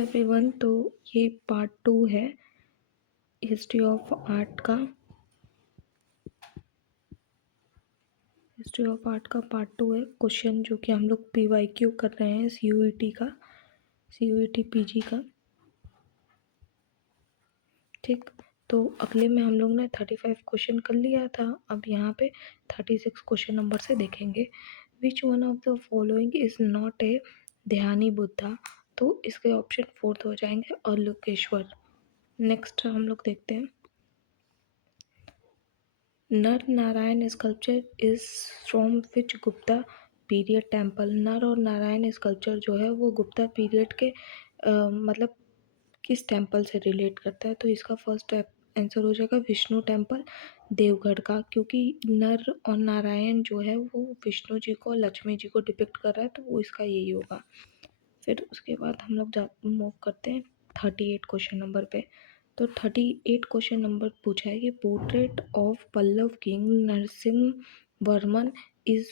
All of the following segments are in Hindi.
एवरीवन, तो ये पार्ट 2 है हिस्ट्री ऑफ आर्ट का। हिस्ट्री ऑफ आर्ट का पार्ट 2 है। क्वेश्चन जो कि हम लोग PYQ कर रहे हैं CUET का, CUET PG का। ठीक, तो अगले में हम लोग ने 35 क्वेश्चन कर लिया था। अब यहाँ पे 36 क्वेश्चन नंबर से देखेंगे। Which one of the following is not a Dhyani Buddha. तो इसके ऑप्शन 4 हो जाएंगे अलोकेश्वर। नेक्स्ट हम लोग देखते हैं, नर Narayan sculpture is from which Gupta period temple. नर और नारायण स्कल्पचर जो है वो गुप्ता पीरियड के मतलब किस टेम्पल से रिलेट करता है। तो इसका फर्स्ट आंसर हो जाएगा विष्णु टेम्पल देवगढ़ का, क्योंकि नर और नारायण जो है वो विष्णु जी को लक्ष्मी जी को डिपिक्ट कर रहा है, तो वो इसका यही होगा। फिर उसके बाद हम लोग मूव करते हैं 38 क्वेश्चन नंबर पे। तो 38 क्वेश्चन नंबर पूछा है कि portrait of Pallava king Narasimha Varman is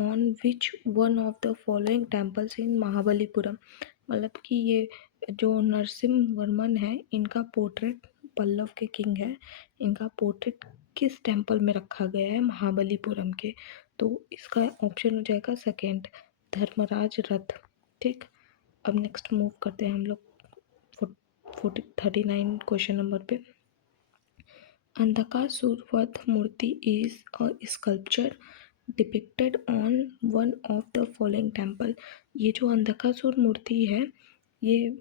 on which one of the following temples in Mahabalipuram. मतलब कि ये जो नरसिम्हा वर्मन है, इनका पोर्ट्रेट, पल्लव के किंग है, इनका पोर्ट्रेट किस टेम्पल में रखा गया है महाबलीपुरम के। तो इसका ऑप्शन हो जाएगा सेकेंड, धर्मराज रथ। ठीक, अब नेक्स्ट मूव करते हैं हम लोग 39 क्वेश्चन नंबर पे। Andhakasura vadha murti is a sculpture depicted on one of the following temple. ये जो अंधकासुर मूर्ति है, ये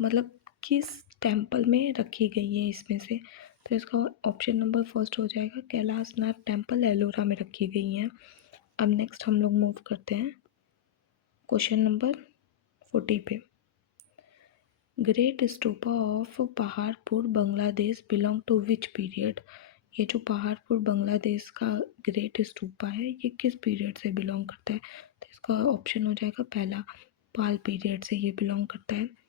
मतलब किस टेम्पल में रखी गई है इसमें से। तो इसका ऑप्शन नंबर फर्स्ट हो जाएगा कैलाशनाथ टेम्पल, एलोरा में रखी गई है। अब नेक्स्ट हम लोग मूव करते हैं क्वेश्चन नंबर 40 पे। Great stupa of Paharpur Bangladesh belong to which period. ये जो पहाड़पुर बांग्लादेश का ग्रेट स्तूपा है, ये किस पीरियड से बिलोंग करता है। तो इसका ऑप्शन हो जाएगा पहला, पाल पीरियड से ये बिलोंग करता है।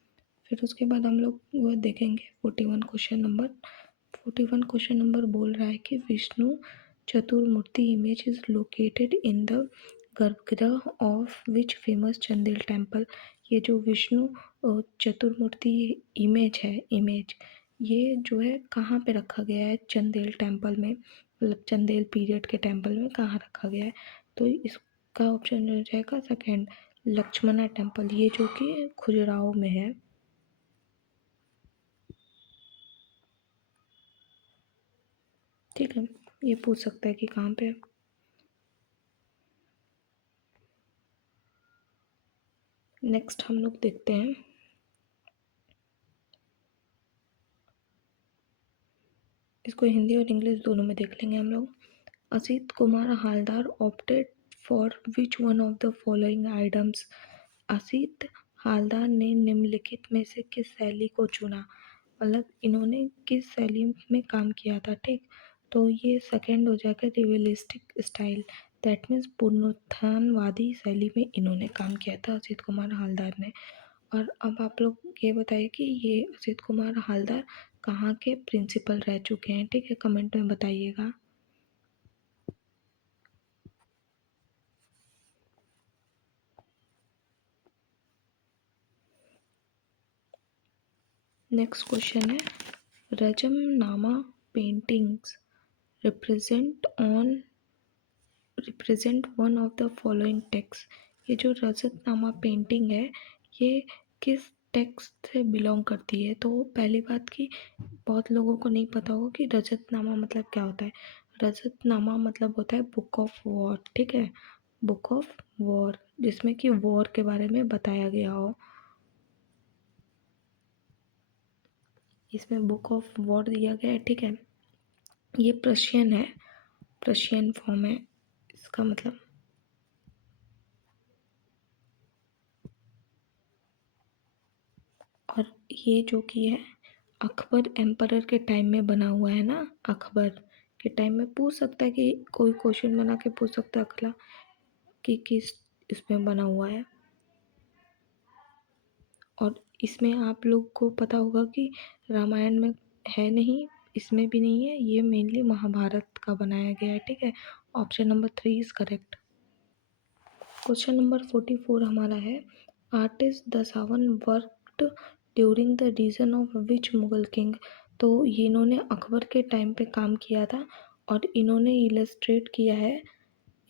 फिर उसके बाद हम लोग वो देखेंगे 41 क्वेश्चन नंबर। 41 क्वेश्चन नंबर बोल रहा है कि Vishnu Chaturmurti image is located in the garbhagriha of which famous Chandela temple. ये जो विष्णु चतुर्मूर्ति इमेज है, इमेज ये जो है कहाँ पे रखा गया है चंदेल टेम्पल में, मतलब चंदेल पीरियड के टेम्पल में कहाँ रखा गया है। तो इसका ऑप्शन हो जाएगा सेकेंड, लक्ष्मणा टेम्पल, ये जो कि खजुराहो में है। ठीक है, ये पूछ सकता है कि कहाँ पे। नेक्स्ट हम लोग देखते हैं, इसको हिंदी और इंग्लिश दोनों में देख लेंगे हम लोग। Asit Kumar Haldar opted for which one of the following items. Asit Haldar ने निम्नलिखित में से किस शैली को चुना। मतलब इन्होंने किस शैली में काम किया था। ठीक, तो ये सेकंड हो जाएगा रियलिस्टिक स्टाइल, दैट मीन्स पुनरुत्थानवादी शैली में इन्होंने काम किया था असित कुमार हालदार ने। और अब आप लोग ये बताइए कि ये असित कुमार हालदार कहाँ के प्रिंसिपल रह चुके हैं। ठीक है, कमेंट में बताइएगा। नेक्स्ट क्वेश्चन है, Razmnama paintings represent one of the following text. ये जो रजतनामा पेंटिंग है, ये किस टेक्स्ट से बिलोंग करती है। तो पहली बात कि बहुत लोगों को नहीं पता होगा कि रजतनामा मतलब क्या होता है। रजतनामा मतलब होता है बुक ऑफ वॉर। ठीक है, बुक ऑफ वॉर, जिसमें कि वॉर के बारे में बताया गया हो। इसमें बुक ऑफ वॉर दिया गया है। ठीक है, ये प्रशियन है, प्रशियन फॉर्म है इसका मतलब। और ये जो कि है अकबर एम्परर के टाइम में बना हुआ है ना, अकबर के टाइम में। पूछ सकता है कि कोई क्वेश्चन बना के पूछ सकता है अगला कि किस इसमें बना हुआ है। और इसमें आप लोग को पता होगा कि रामायण में है नहीं, इसमें भी नहीं है, ये मेनली महाभारत का बनाया गया है। ठीक है, option number 3 is correct. Question number 44 हमारा है, artist Daswanth worked during the reign of which Mughal king. तो ये इन्होंने अकबर के टाइम पे काम किया था और इन्होंने इलस्ट्रेट किया है,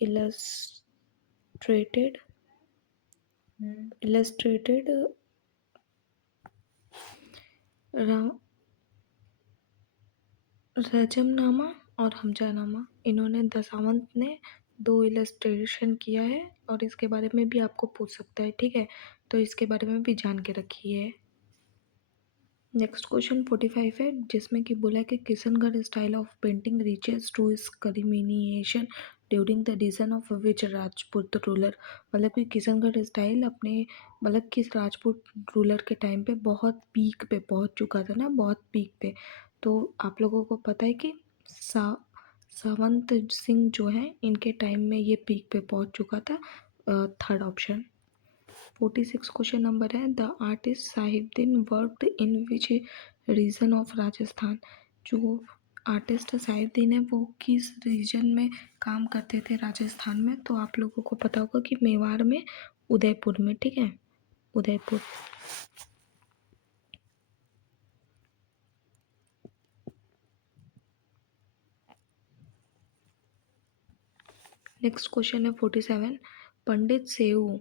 इलस्ट्रेटेड इलस्ट्रेटेड रजमनामा और हमजानामा। इन्होंने दशावंत ने दो इलस्ट्रेशन किया है और इसके बारे में भी आपको पूछ सकता है, ठीक है, तो इसके बारे में भी जान के रखिए। नेक्स्ट क्वेश्चन 45 है, जिसमें कि बोला है कि Kishangarh style of painting reaches to its culmination during the reign of which Rajput ruler. मतलब कि किशनगढ़ स्टाइल अपने मतलब किस राजपूत रूलर के टाइम पे बहुत पीक पे पहुंच चुका था ना, बहुत पीक पे। तो आप लोगों को पता है कि सावंत सिंह जो हैं इनके टाइम में ये पीक पे पहुंच चुका था। Third option. 46 क्वेश्चन नंबर है, the artist Sahibuddin worked in which region of Rajasthan. जो आर्टिस्ट साहिबुद्दीन है वो किस रीजन में काम करते थे राजस्थान में, तो आप लोगों को पता होगा कि मेवाड़ में, उदयपुर में, ठीक है, उदयपुर। नेक्स्ट क्वेश्चन है 47, पंडित सेऊ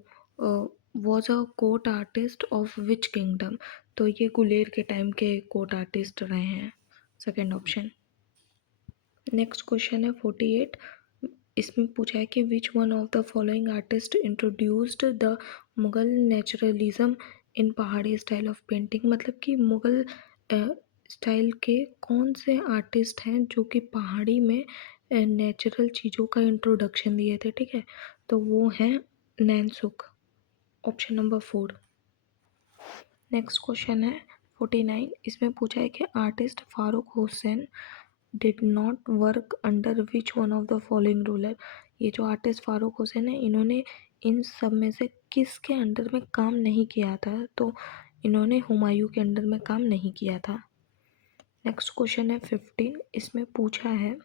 was a court artist of which kingdom. तो ये गुलेर के टाइम के कोर्ट आर्टिस्ट रहे हैं, सेकेंड ऑप्शन। नेक्स्ट क्वेश्चन है 48, इसमें पूछा है कि which one of the following artist introduced the Mughal naturalism in Pahari style of painting. मतलब कि मुगल स्टाइल के कौन से आर्टिस्ट हैं जो कि पहाड़ी में नेचुरल चीज़ों का इंट्रोडक्शन दिए थे, ठीक है, तो वो हैं Nainsukh, option number 4। Next question है 49, इसमें पूछा है कि artist Farooq Hussain did not work under which one of the following ruler. ये जो आर्टिस्ट फारूक हुसैन है इन्होंने इन सब में से किसके अंडर में काम नहीं किया था, तो इन्होंने हुमायूं के अंडर में काम नहीं किया था। नेक्स्ट क्वेश्चन है 15, इसमें पूछा है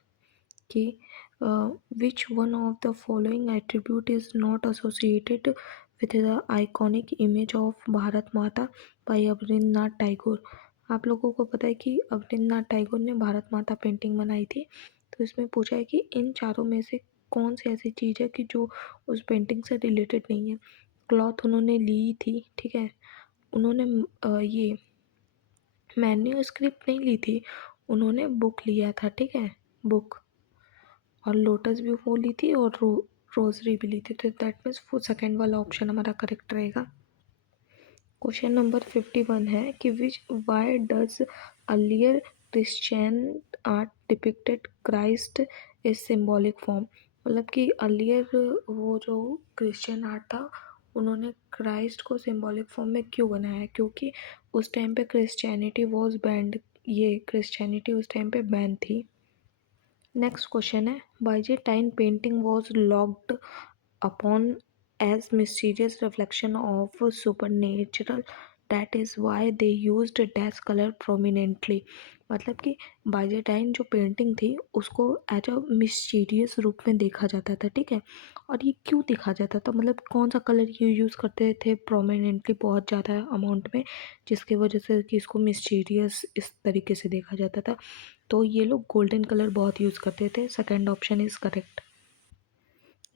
कि which one of the following attribute is not associated with the iconic image of Bharat माता बाय अवनींद्रनाथ टैगोर। आप लोगों को पता है कि अवनींद्रनाथ टैगोर ने भारत माता पेंटिंग बनाई थी, तो इसमें पूछा है कि इन चारों में से कौन सी ऐसी चीज़ है कि जो उस पेंटिंग से रिलेटेड नहीं है। क्लॉथ उन्होंने ली थी, ठीक है, उन्होंने ये मैन्यूस्क्रिप्ट नहीं ली थी, उन्होंने बुक लिया था, ठीक है, बुक, और लोटस भी वो ली थी और रोजरी भी ली थी, तो दैट मीन्स वो सेकेंड वाला ऑप्शन हमारा करेक्ट रहेगा। क्वेश्चन नंबर 51 है कि which way does earlier Christian art depicted Christ is symbolic form. मतलब कि अर्लियर वो जो क्रिश्चियन आर्ट था उन्होंने क्राइस्ट को सिम्बॉलिक फॉर्म में क्यों बनाया, क्योंकि उस टाइम पे क्रिश्चियनिटी वॉज बैंड, ये क्रिश्चियनिटी उस टाइम पे बैन थी। नेक्स्ट क्वेश्चन है, Byzantine painting was locked upon as mysterious reflection of supernatural, that is why they used dash color prominently। मतलब कि बाइजेंटाइन जो पेंटिंग थी उसको एज अ मिस्टीरियस रूप में देखा जाता था, ठीक है, और ये क्यों देखा जाता था, मतलब कौन सा कलर ये यूज़ करते थे प्रोमिनेंटली बहुत ज़्यादा अमाउंट में, जिसकी वजह से कि इसको मिस्टीरियस इस तरीके से देखा जाता था, तो ये लोग गोल्डन कलर बहुत यूज़ करते थे, second option is correct.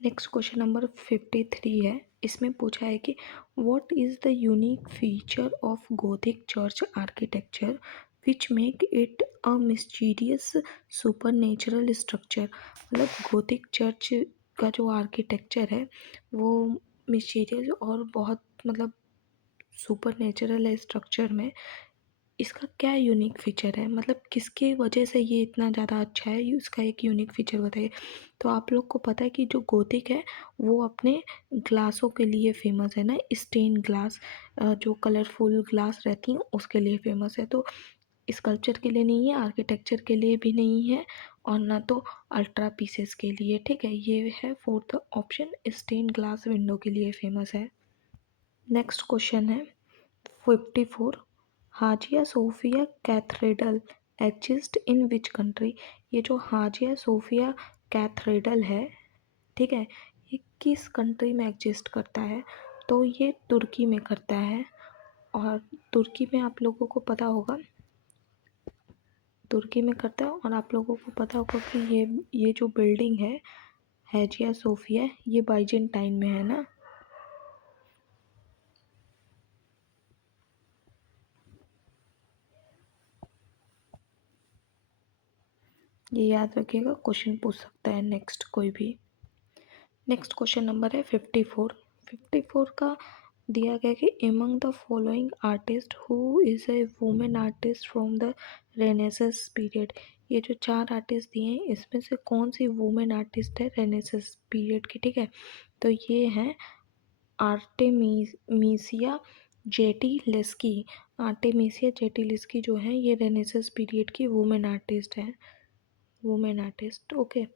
Next question number 53 है, इसमें पूछा है कि what is the unique feature of Gothic church architecture which make it a mysterious supernatural structure. मतलब गोथिक चर्च का जो आर्किटेक्चर है वो मिस्टीरियस और बहुत मतलब सुपरनेचुरल है स्ट्रक्चर में, इसका क्या यूनिक फ़ीचर है, मतलब किसकी वजह से ये इतना ज़्यादा अच्छा है, इसका एक यूनिक फ़ीचर बताइए। तो आप लोग को पता है कि जो गोथिक है वो अपने ग्लासों के लिए फ़ेमस है ना, स्टेन ग्लास, जो कलरफुल ग्लास रहती हैं उसके लिए फ़ेमस है, तो स्कल्पचर के लिए नहीं है, आर्किटेक्चर के लिए भी नहीं है, और ना तो अल्ट्रा पीसेस के लिए, ठीक है, ये है fourth option, stain glass window के लिए फ़ेमस है। नेक्स्ट क्वेश्चन है 54, Hagia Sophia cathedral exist in which country. ये जो हाजिया सोफिया कैथेड्रल है, ठीक है, ये किस कंट्री में एग्जिस्ट करता है, तो ये तुर्की में करता है, और तुर्की में आप लोगों को पता होगा, तुर्की में करता है। और आप लोगों को पता होगा कि ये जो बिल्डिंग है हैजिया सोफिया, ये बाइजेंटाइन में है ना। ये याद रखिएगा, क्वेश्चन पूछ सकता है नेक्स्ट कोई भी। नेक्स्ट क्वेश्चन नंबर है 54। 54 का दिया गया कि among the following artist who is a women artist from the renaissance period. ये जो 4 आर्टिस्ट दिए हैं इसमें से कौन सी वुमेन आर्टिस्ट है रेनेसेंस पीरियड की, ठीक है। तो ये हैं आर्टेमिसिया जेटिलिस्की। आर्टेमिसिया जेटिलिस्की जो है ये रेनेसेंस पीरियड की वुमेन आर्टिस्ट है, women artist, okay.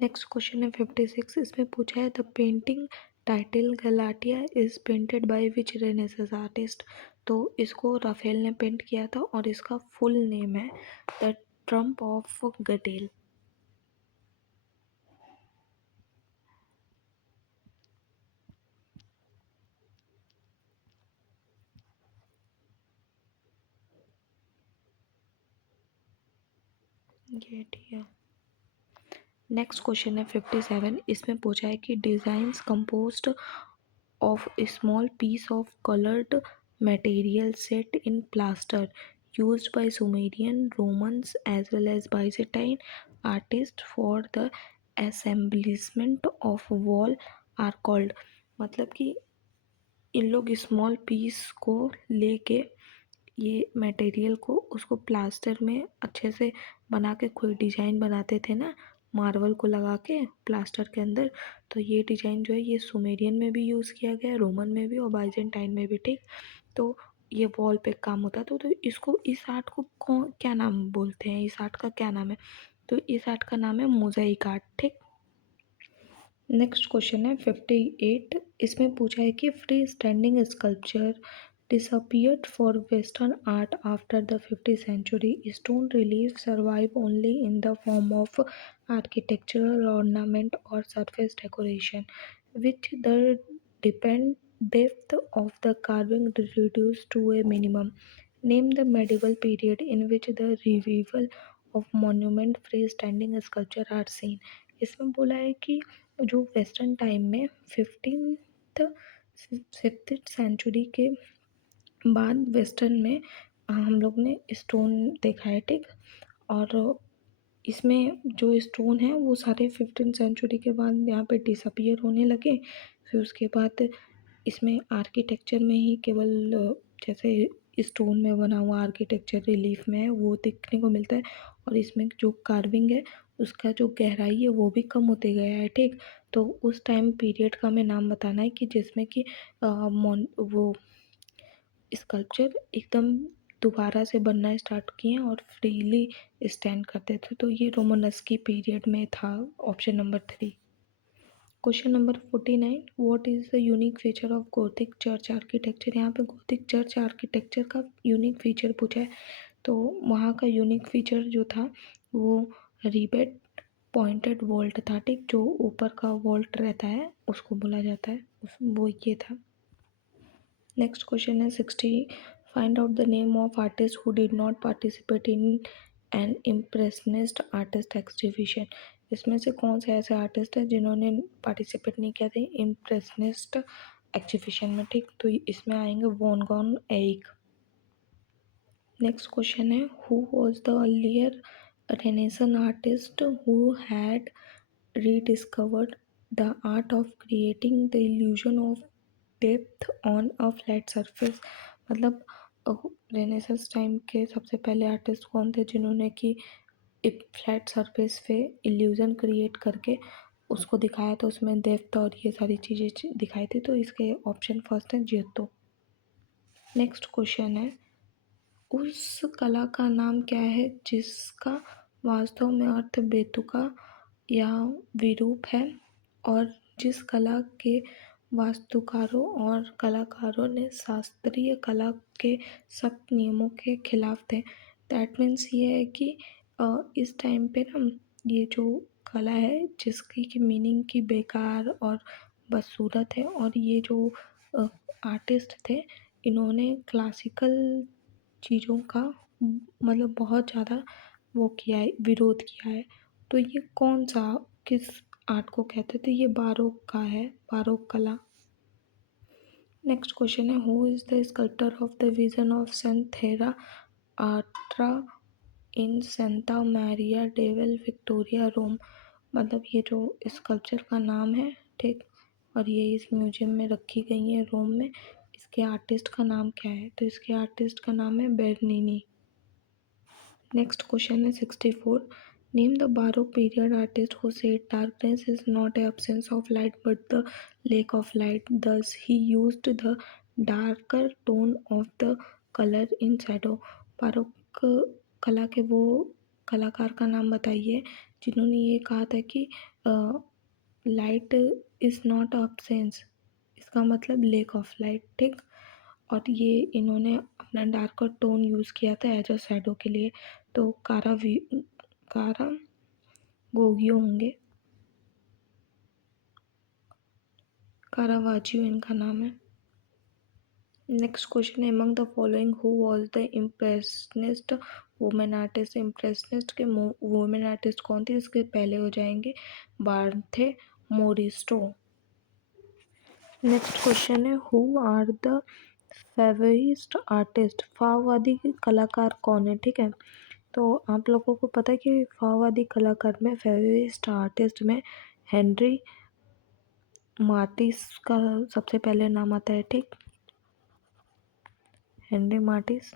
Next question है 56। इसमें पूछा है the painting title Galatea is painted by which Renaissance artist. तो इसको राफेल ने पेंट किया था और इसका फुल नेम है द ट्रम्प ऑफ गटेल। ये ठीक है। नेक्स्ट क्वेश्चन है 57। इसमें पूछा है कि designs composed of a small piece of colored material set in plaster used by Sumerian, Romans as well as Byzantine artists for the establishment of wall are called। मतलब कि इन लोग स्मॉल पीस को लेके ये मटेरियल को उसको प्लास्टर में अच्छे से बना के कोई डिज़ाइन बनाते थे ना, मार्बल को लगा के प्लास्टर के अंदर। तो ये डिज़ाइन जो है ये सुमेरियन में भी यूज़ किया गया है, रोमन में भी और बाइजेंटाइन में भी, ठीक। तो ये वॉल पे काम होता था। तो इसको, इस आर्ट को कौन क्या नाम बोलते हैं, इस आर्ट का क्या नाम है। तो इस आर्ट का नाम है मोज़ाइक आर्ट, ठीक। नेक्स्ट क्वेश्चन है 58। इसमें पूछा है कि free standing sculpture disappeared for Western art after the 50th century. Stone reliefs survive only in the form of architectural ornament or surface decoration, which the depend depth of the carving reduced to a minimum. Name the medieval period in which the revival of monument freestanding sculpture are seen. इसमें बोला है कि जो वेस्टर्न टाइम में 15th सेंचुरी के बाद वेस्टर्न में हम लोग ने स्टोन देखा है, ठीक। और इसमें जो स्टोन है वो सारे 15th सेंचुरी के बाद यहाँ पे डिसअपियर होने लगे। फिर उसके बाद इसमें आर्किटेक्चर में ही केवल जैसे स्टोन में बना हुआ आर्किटेक्चर रिलीफ में है वो देखने को मिलता है। और इसमें जो कार्विंग है उसका जो गहराई है वो भी कम होते गया है, ठीक। तो उस टाइम पीरियड का हमें नाम बताना है कि जिसमें कि वो स्कल्पचर एकदम दोबारा से बनना स्टार्ट किए और फ्रीली स्टैंड करते थे। तो ये रोमनस्की पीरियड में था, option number 3। Question number 49। What is the unique feature of Gothic church architecture. यहाँ पे गोथिक चर्च आर्किटेक्चर का यूनिक फीचर पूछा है। तो वहाँ का यूनिक फीचर जो था वो रिबेट पॉइंटेड वॉल्ट था, ठीक। जो ऊपर का वॉल्ट रहता है उसको बोला जाता है, उस वो ये था। नेक्स्ट क्वेश्चन है 60। Find out the name of artist who did not participate in an impressionist artist exhibition. इसमें से कौन से ऐसे आर्टिस्ट हैं जिन्होंने पार्टिसिपेट नहीं किया था इम्प्रेशनिस्ट एग्जीबिशन में, ठीक। तो इसमें आएंगे वॉन गॉन एरिक। नेक्स्ट क्वेश्चन है who was the earlier Renaissance artist who had rediscovered the art of creating the illusion of depth on a flat surface। मतलब रेनेसांस टाइम के सबसे पहले आर्टिस्ट कौन थे जिन्होंने कि एक फ्लैट सरफेस पे इल्यूजन क्रिएट करके उसको दिखाया था, उसमें डेप्थ और ये सारी चीज़ें दिखाई थी। तो इसके ऑप्शन फर्स्ट है जियोतो। नेक्स्ट क्वेश्चन है उस कला का नाम क्या है जिसका वास्तव में अर्थ बेतुका या विरूप है और जिस कला के वास्तुकारों और कलाकारों ने शास्त्रीय कला के सख्त नियमों के खिलाफ थे। दैट मीन्स ये है कि इस टाइम पे ना ये जो कला है जिसकी की मीनिंग की बेकार और बदसूरत है, और ये जो आर्टिस्ट थे इन्होंने क्लासिकल चीज़ों का मतलब बहुत ज़्यादा वो किया है, विरोध किया है। तो ये कौन सा किस आर्ट को कहते थे? ये बारोक का है, बारोक कला। नेक्स्ट क्वेश्चन है, who is the sculptor of the vision of Saint Teresa in Santa Maria della Vittoria Rome. मतलब ये जो स्कल्पचर का नाम है, ठीक, और ये इस म्यूजियम में रखी गई है रोम में। इसके आर्टिस्ट का नाम क्या है? तो इसके आर्टिस्ट का नाम है बेर्निनी। नेक्स्ट क्वेश्चन है 64, name the Barog period artist who said darkness is not A absence of light but the lack of light, thus he used the darker tone of the color in shadow। Barog कला के वो कलाकार का नाम बताइए जिन्होंने ये कहा था कि लाइट इज़ नॉट absence, इसका मतलब लेक ऑफ लाइट, ठीक। और ये इन्होंने अपना डार्कर टोन यूज़ किया था एज अ शैडो के लिए। तो कारा गोगियो होंगे, कारावाचियो इनका नाम है। नेक्स्ट क्वेश्चन है, among the following who was the impressionist women artist. Impressionist के वुमेन आर्टिस्ट कौन थी? इसके पहले हो जाएंगे बार्थे मोरिस्टो। नेक्स्ट क्वेश्चन है, हु आर द फेवरिस्ट आर्टिस्ट। फाववादी कलाकार कौन है? ठीक है, तो आप लोगों को पता है कि फाववादी कलाकार में फेवरिस्ट आर्टिस्ट में हेनरी मार्टिस का सबसे पहले नाम आता है, ठीक। हेनरी मार्टिस,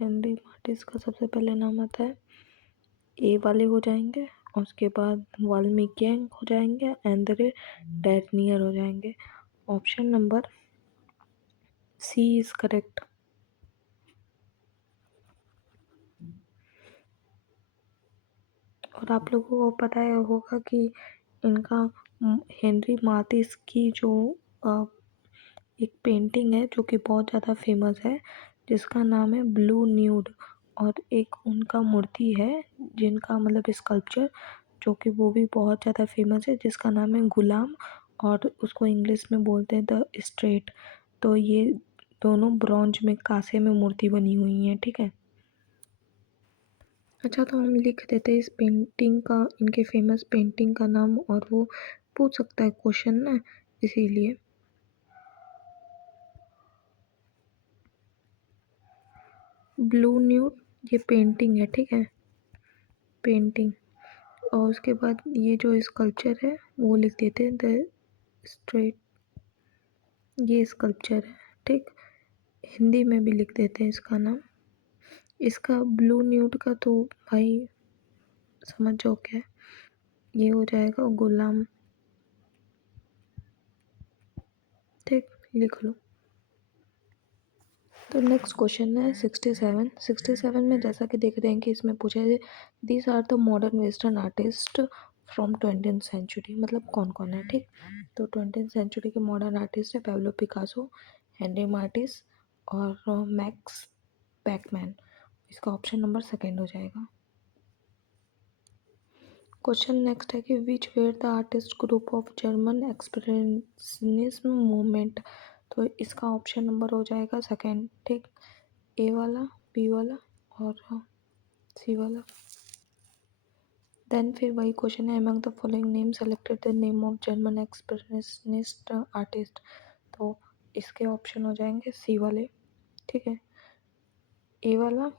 हेनरी मार्टिस का सबसे पहले नाम आता है। ए वाले हो जाएंगे और उसके बाद वाल्मीकियन हो जाएंगे, एंद्रे डेटनियर हो जाएंगे। Option number C is correct. और आप लोगों को पता है होगा कि इनका हेनरी मार्टिस की जो एक पेंटिंग है जो कि बहुत ज़्यादा फेमस है, जिसका नाम है ब्लू न्यूड। और एक उनका मूर्ति है जिनका मतलब स्कल्पचर जो कि वो भी बहुत ज़्यादा फेमस है, जिसका नाम है गुलाम, और उसको इंग्लिश में बोलते हैं द स्ट्रेट। तो ये दोनों ब्रॉन्ज में, कांसे में मूर्ति बनी हुई हैं, ठीक है। अच्छा, तो हम लिख देते हैं इस पेंटिंग का, इनके फेमस पेंटिंग का नाम, और वो पूछ सकता है क्वेश्चन ना, इसीलिए। ब्लू न्यूड ये पेंटिंग है, ठीक है, पेंटिंग। और उसके बाद ये जो स्कल्पचर है वो लिख देते हैं द स्ट्रेट, ये स्कल्पचर है, ठीक। हिंदी में भी लिख देते हैं इसका नाम। इसका ब्लू न्यूड का तो भाई समझ जाओ क्या है, ये हो जाएगा गुलाम, ठीक, लिख लो। तो नेक्स्ट क्वेश्चन है 67। 67 में जैसा कि देख रहे हैं कि इसमें पूछा है these are the modern western artist from 20th century, मतलब कौन कौन है, ठीक। तो 20th सेंचुरी के मॉडर्न आर्टिस्ट है पैब्लो पिकासो, हेनरी मार्टिस और मैक्स पैकमैन। इसका ऑप्शन नंबर सेकेंड हो जाएगा। क्वेश्चन नेक्स्ट है कि which were the artist group of German expressionism movement. तो इसका ऑप्शन नंबर हो जाएगा सेकेंड, ठीक। ए वाला, बी वाला और सी वाला। देन फिर वही क्वेश्चन है, among the following name selected the name of German expressionist artist. तो इसके ऑप्शन हो जाएंगे सी वाले, ठीक है, ए वाला,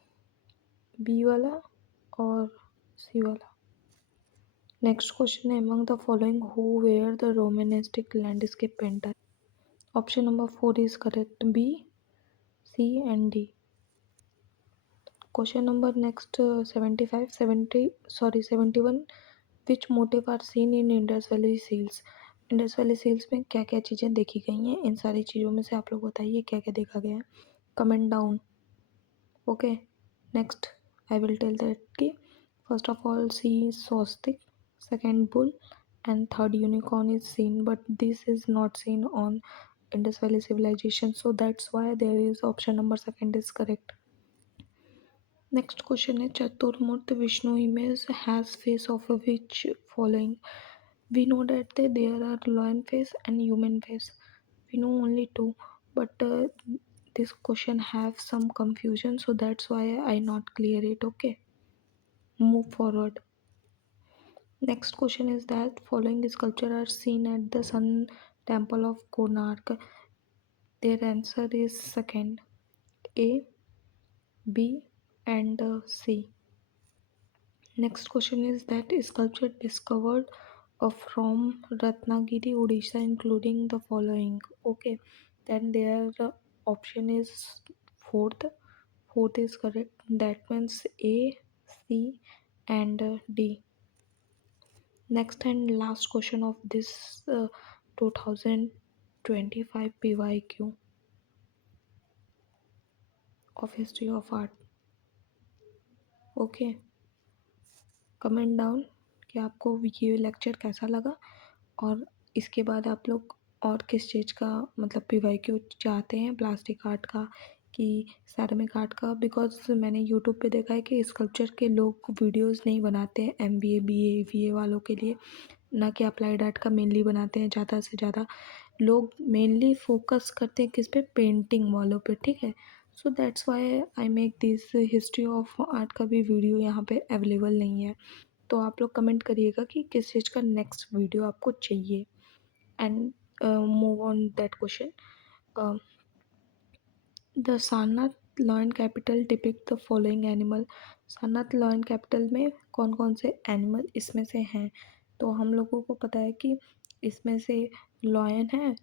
बी वाला और सी वाला। नेक्स्ट क्वेश्चन है, among the following who were the romantic landscape painter. Option number 4 is correct, B, C and D. Question number next 75 71, which motif are seen in Indus valley seals. Indus valley seals में क्या क्या चीज़ें देखी गई हैं? इन सारी चीज़ों में से आप लोग बताइए क्या क्या देखा गया है, comment down. Okay, next I will tell that कि first of all see swastika, second bull, and third unicorn is seen, but this is not seen on Indus Valley civilization, so that's why there is option number second is correct. Next question is Chaturmurti Vishnu image has face of which following? We know that there are lion face and human face. We know only two, but this question have some confusion, so that's why I not clear it. Okay, move forward. Next question is that following sculpture are seen at the Sun Temple of Konark. Their answer is second, A, B, and C. Next question is that sculpture discovered from Ratnagiri, Odisha, including the following. Okay, then their option is fourth. Fourth is correct. That means A, C, and D. Next and last question of this 2025 PYQ of History of Art. Okay, comment down कि आपको ये लेक्चर कैसा लगा और इसके बाद आप लोग और किस चीज़ का मतलब PYQ चाहते हैं, प्लास्टिक आर्ट का कि सैरामिक आर्ट का। बिकॉज मैंने यूट्यूब पे देखा है कि स्कल्पचर के लोग वीडियोस नहीं बनाते हैं, MBA BA VA वालों के लिए, ना कि अप्लाइड आर्ट का मेनली बनाते हैं। ज़्यादा से ज़्यादा लोग मेनली फोकस करते हैं किस पे, पेंटिंग वालों पे, ठीक है। So that's why I make this. History of art का भी वीडियो यहाँ पे अवेलेबल नहीं है, तो आप लोग कमेंट करिएगा कि किस चीज़ का नेक्स्ट वीडियो आपको चाहिए। And move on that question. The Sarnath lion capital depict the following animal. Sarnath lion capital में कौन कौन से एनिमल इसमें से हैं? तो हम लोगों को पता है कि इसमें से लॉयन है,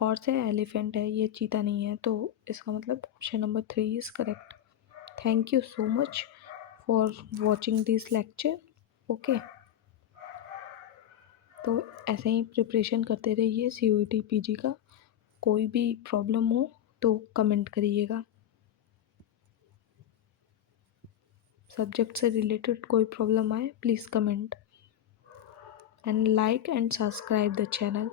हॉर्स है, एलिफेंट है, ये चीता नहीं है। तो इसका मतलब option number 3 is correct. Thank you so much for watching this lecture. Okay, तो ऐसे ही प्रिपरेशन करते रहिए CUET PG का। कोई भी प्रॉब्लम हो तो कमेंट करिएगा। सब्जेक्ट से रिलेटेड कोई प्रॉब्लम आए please comment and like and subscribe the channel.